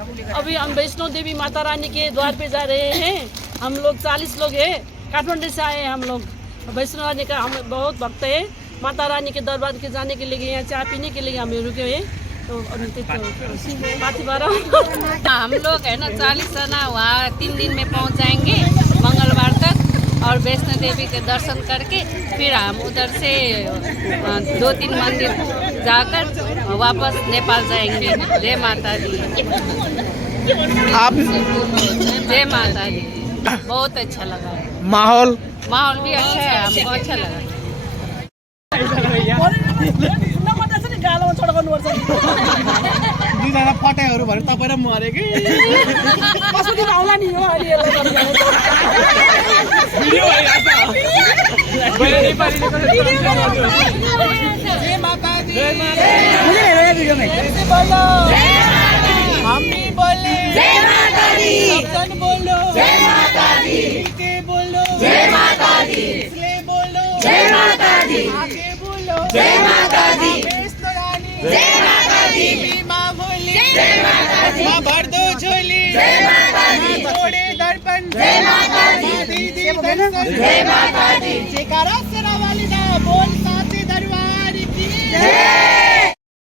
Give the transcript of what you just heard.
अभी हम वैष्णो देवी माता रानी के द्वार पे जा रहे हैं। हम लोग 40 लोग हैं, काठमांडू से आए हैं हम लोग। वैष्णो रानी का हम बहुत भक्त है। माता रानी के दरबार के जाने के लिए यहाँ चाय पीने के लिए हम रुके हुए। तो हम लोग है ना 40 जना वहाँ 3 दिन में पहुँच जाएंगे मंगलवार तक, और वैष्णो देवी के दर्शन करके फिर हम उधर से 2-3 मंदिर जाकर वापस नेपाल जाएंगे। जय माता दी। आप जय माता दी। बहुत अच्छा लगा। माहौल भी अच्छा है, हमको अच्छा लगा। दुईजना फटाइहरू भने तपाईँ र म अरे कि कसो दिन आउला नि हो अहिले भिडियो जय माता दी। हम भी बोले जय माता दी। सबजन बोलो जय माता दी। के बोलो जय माता दी। इसलिए बोलो जय माता दी। आगे बोलो जय माता दी। वैष्णो रानी जय माता दी। माँ बोली जय माता दी। माँ भर दो झोली जय माता दी। छोड़े दर्पण जय माता दी। दीदी दर्शन जय माता दी। जयकारा सेना वाली ना बोल साथे दरबार की जय